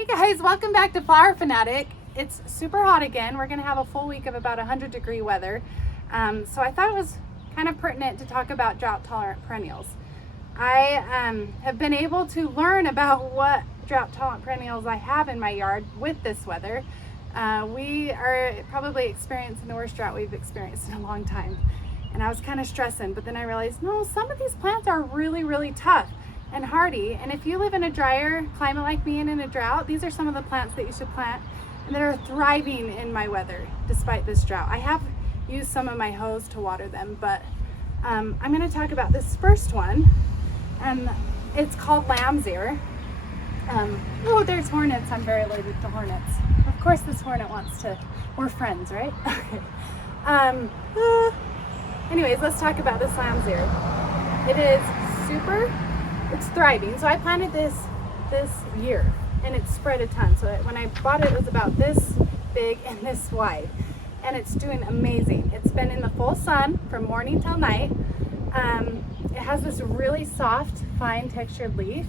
Hey guys, welcome back to TheFlowerFanatic. It's super hot again. We're gonna have a full week of about 100-degree weather. So I thought it was kind of pertinent to talk about drought tolerant perennials. I have been able to learn about what drought tolerant perennials I have in my yard with this weather. We are probably experiencing the worst drought we've experienced in a long time. And I was kind of stressing, but then I realized, no, some of these plants are really tough and hardy. And if you live in a drier climate like me and in a drought, these are some of the plants that you should plant and that are thriving in my weather despite this drought. I have used some of my hose to water them, but I'm going to talk about this first one, and it's called lamb's ear. Oh, there's hornets. I'm very allergic to hornets. Of course this hornet wants to, we're friends, right? Okay. Anyways, let's talk about this lamb's ear. It is it's thriving. So I planted this year and it's spread a ton. So when I bought it, it was about this big and this wide, and it's doing amazing. It's been in the full sun from morning till night. It has this really soft, fine textured leaf.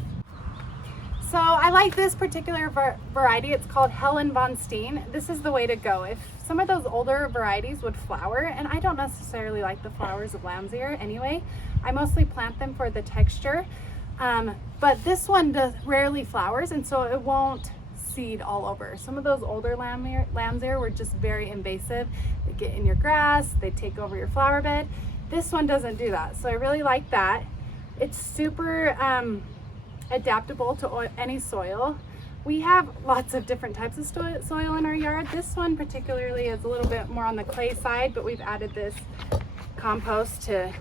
So I like this particular variety. It's called Helen von Steen. This is the way to go. If some of those older varieties would flower, and I don't necessarily like the flowers of lamb's ear anyway, I mostly plant them for the texture. But this one rarely flowers, and so it won't seed all over. Some of those older lamb's ear were just very invasive. They get in your grass, they take over your flower bed. This one doesn't do that, so I really like that. It's super adaptable to any soil. We have lots of different types of soil in our yard. This one particularly is a little bit more on the clay side, but we've added this compost to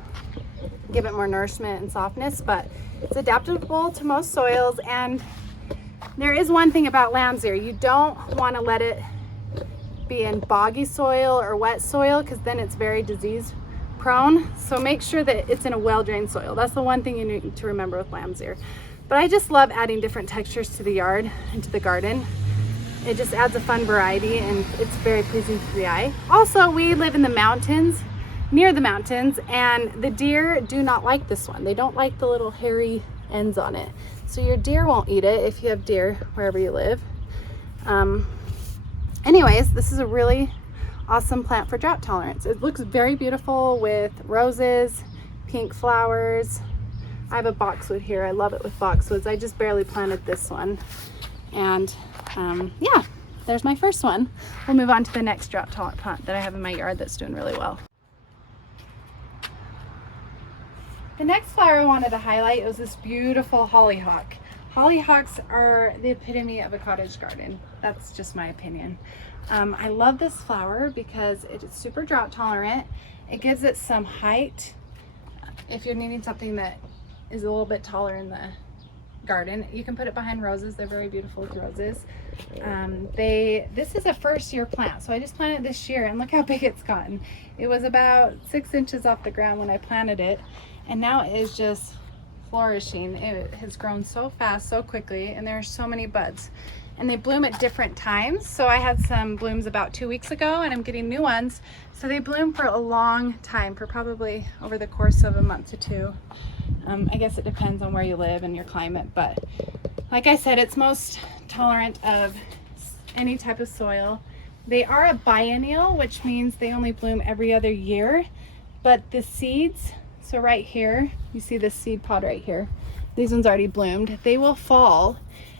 give it more nourishment and softness, but it's adaptable to most soils. And there is one thing about lamb's ear: you don't want to let it be in boggy soil or wet soil, because then it's very disease prone. So make sure that it's in a well-drained soil. That's the one thing you need to remember with lamb's ear. But I just love adding different textures to the yard and to the garden. It just adds a fun variety, and it's very pleasing to the eye. Also, we live in the mountains, near the mountains, and the deer do not like this one. They don't like the little hairy ends on it. So your deer won't eat it if you have deer wherever you live. Anyways, this is a really awesome plant for drought tolerance. It looks very beautiful with roses, pink flowers. I have a boxwood here. I love it with boxwoods. I just barely planted this one. And yeah, there's my first one. We'll move on to the next drought tolerant plant that I have in my yard that's doing really well. The next flower I wanted to highlight was this beautiful hollyhock. Hollyhocks are the epitome of a cottage garden. That's just my opinion. I love this flower because it is super drought tolerant. It gives it some height. If you're needing something that is a little bit taller in the garden, you can put it behind roses. They're very beautiful with roses. This is a first-year plant, so I just planted this year, and look how big it's gotten. It was about 6 inches off the ground when I planted it, and now it is just flourishing. It has grown so fast, so quickly, and there are so many buds. And they bloom at different times. So I had some blooms about 2 weeks ago, and I'm getting new ones. So they bloom for a long time, for probably over the course of a month to two. I guess it depends on where you live and your climate, but like I said, it's most tolerant of any type of soil. They are a biennial, which means they only bloom every other year, but the seeds, so right here, you see this seed pod right here, these ones already bloomed, they will fall,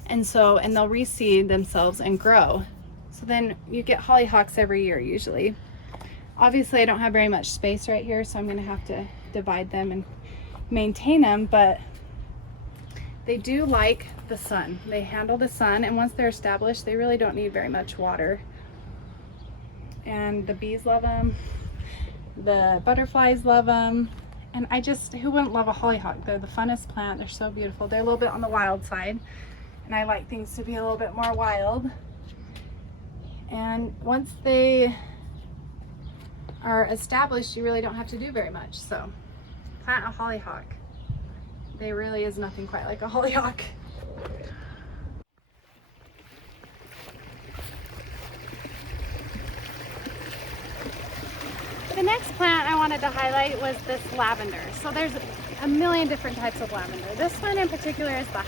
and they'll reseed themselves and grow. So then you get hollyhocks every year usually. Obviously I don't have very much space right here, so I'm gonna have to divide them and maintain them, but they do like the sun. They handle the sun, and once they're established, they really don't need very much water. And the bees love them, the butterflies love them, and who wouldn't love a hollyhock? They're the funnest plant. They're so beautiful. They're a little bit on the wild side, and I like things to be a little bit more wild. And once they are established, you really don't have to do very much. So plant a hollyhock. There really is nothing quite like a hollyhock. The next plant I wanted to highlight was this lavender. So there's a million different types of lavender. This one in particular is the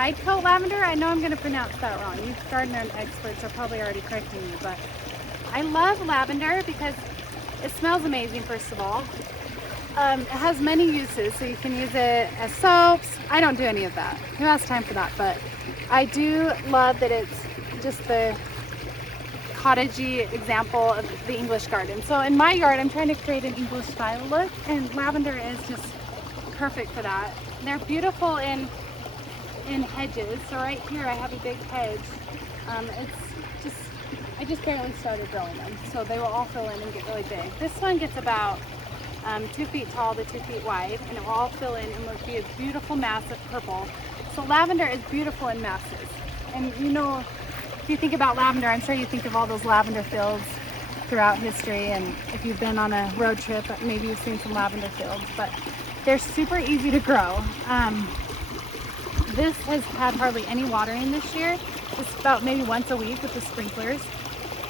tide coat lavender. I know I'm going to pronounce that wrong. You gardener experts are probably already correcting me, but I love lavender because it smells amazing, first of all. It has many uses, so you can use it as soaps. I don't do any of that. Who has time for that? But I do love that it's just the cottagey example of the English garden. So in my yard, I'm trying to create an English style look, and lavender is just perfect for that. They're beautiful in hedges. So right here, I have a big hedge. I just barely started growing them, so they will all fill in and get really big. This one gets about 2 feet tall to 2 feet wide, and it will all fill in and will be a beautiful mass of purple. So lavender is beautiful in masses. And you know, if you think about lavender, I'm sure you think of all those lavender fields throughout history, and if you've been on a road trip, maybe you've seen some lavender fields, but they're super easy to grow. This has had hardly any watering this year, just about maybe once a week with the sprinklers.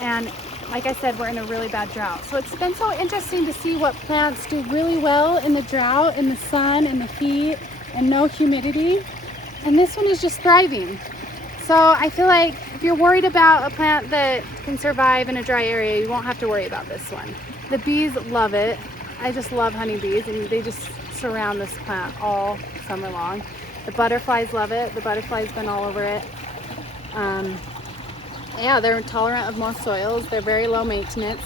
And like I said, we're in a really bad drought. So it's been so interesting to see what plants do really well in the drought, in the sun, in the heat, and no humidity. And this one is just thriving. So I feel like if you're worried about a plant that can survive in a dry area, you won't have to worry about this one. The bees love it. I just love honeybees, and they just surround this plant all summer long. The butterflies love it. The butterflies been all over it. Yeah, they're tolerant of most soils. They're very low maintenance.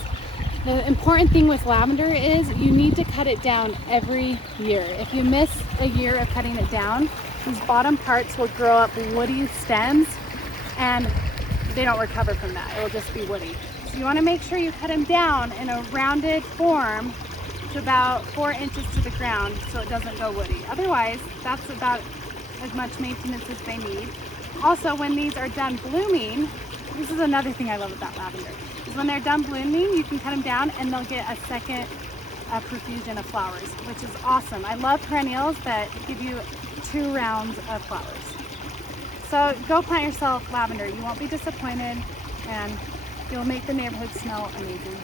The important thing with lavender is you need to cut it down every year. If you miss a year of cutting it down, these bottom parts will grow up woody stems, and they don't recover from that. It will just be woody. So you want to make sure you cut them down in a rounded form to about 4 inches to the ground so it doesn't go woody. Otherwise, that's about as much maintenance as they need. Also, when these are done blooming, this is another thing I love about lavender, is when they're done blooming, you can cut them down and they'll get a second profusion of flowers, which is awesome. I love perennials that give you 2 rounds of flowers. So go plant yourself lavender. You won't be disappointed, and you'll make the neighborhood smell amazing.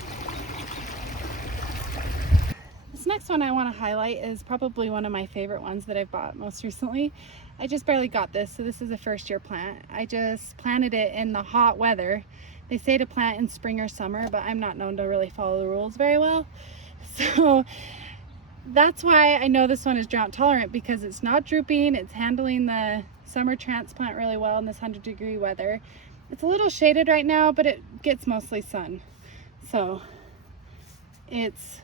This next one I want to highlight is probably one of my favorite ones that I've bought most recently. I just barely got this, so this is a first-year plant. I just planted it in the hot weather. They say to plant in spring or summer, but I'm not known to really follow the rules very well. So that's why I know this one is drought tolerant, because it's not drooping. It's handling the summer transplant really well in this 100-degree weather. It's a little shaded right now, but it gets mostly sun. So it's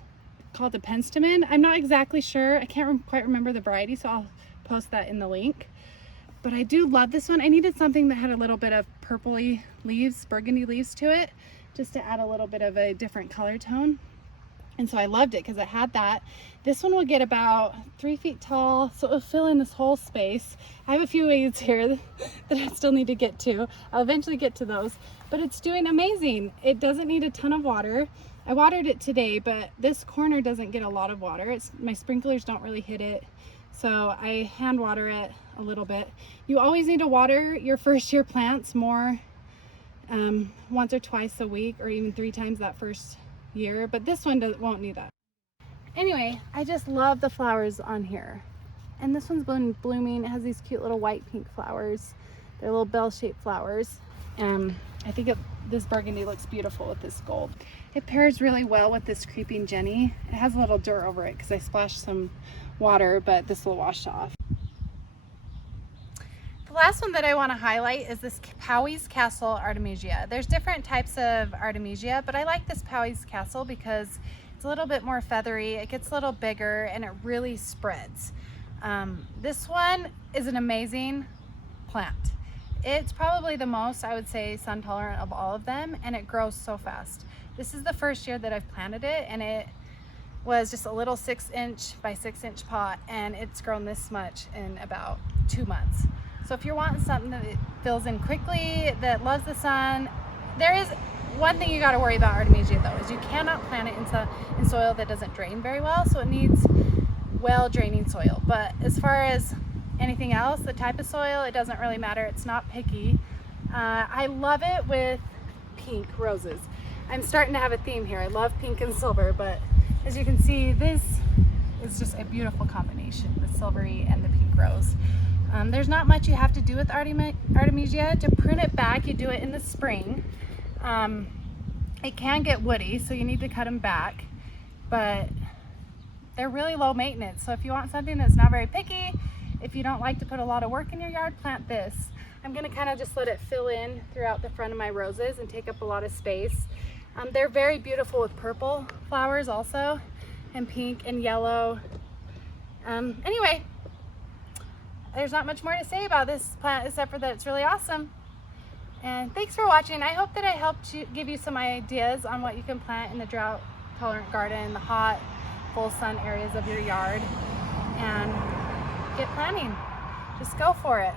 called a Penstemon. I'm not exactly sure. I can't quite remember the variety, so I'll post that in the link. But I do love this one. I needed something that had a little bit of purpley leaves, burgundy leaves to it, just to add a little bit of a different color tone. And so I loved it because it had that. This one will get about 3 feet tall, so it'll fill in this whole space. I have a few weeds here that I still need to get to. I'll eventually get to those, but it's doing amazing. It doesn't need a ton of water. I watered it today, but this corner doesn't get a lot of water. My sprinklers don't really hit it, so I hand water it a little bit. You always need to water your first year plants more, once or twice a week, or even 3 times that first year, but this one won't need that. Anyway, I just love the flowers on here, and this one's been blooming. It has these cute little white pink flowers. They're little bell-shaped flowers. I think this burgundy looks beautiful with this gold. It pairs really well with this creeping Jenny. It has a little dirt over it because I splashed some water, but this will wash off. The last one that I want to highlight is this Powys Castle Artemisia. There's different types of Artemisia, but I like this Powys Castle because it's a little bit more feathery, it gets a little bigger, and it really spreads. This one is an amazing plant. It's probably the most, I would say, sun tolerant of all of them, and it grows so fast. This is the first year that I've planted it, and it was just a little 6-inch by 6-inch pot, and it's grown this much in about 2 months. So if you're wanting something that fills in quickly, that loves the sun, there is one thing you got to worry about Artemisia though, is you cannot plant it in soil that doesn't drain very well, so it needs well draining soil. But as far as anything else, the type of soil, it doesn't really matter. It's not picky. I love it with pink roses. I'm starting to have a theme here. I love pink and silver, but as you can see, this is just a beautiful combination, the silvery and the pink rose. There's not much you have to do with Artemisia. To prune it back, you do it in the spring. It can get woody, so you need to cut them back, but they're really low maintenance. So if you want something that's not very picky, if you don't like to put a lot of work in your yard, plant this. I'm gonna kind of just let it fill in throughout the front of my roses and take up a lot of space. They're very beautiful with purple flowers also, and pink and yellow. Anyway, there's not much more to say about this plant except for that it's really awesome. And thanks for watching. I hope that I helped give you some ideas on what you can plant in the drought tolerant garden, the hot, full sun areas of your yard, and get planting. Just go for it.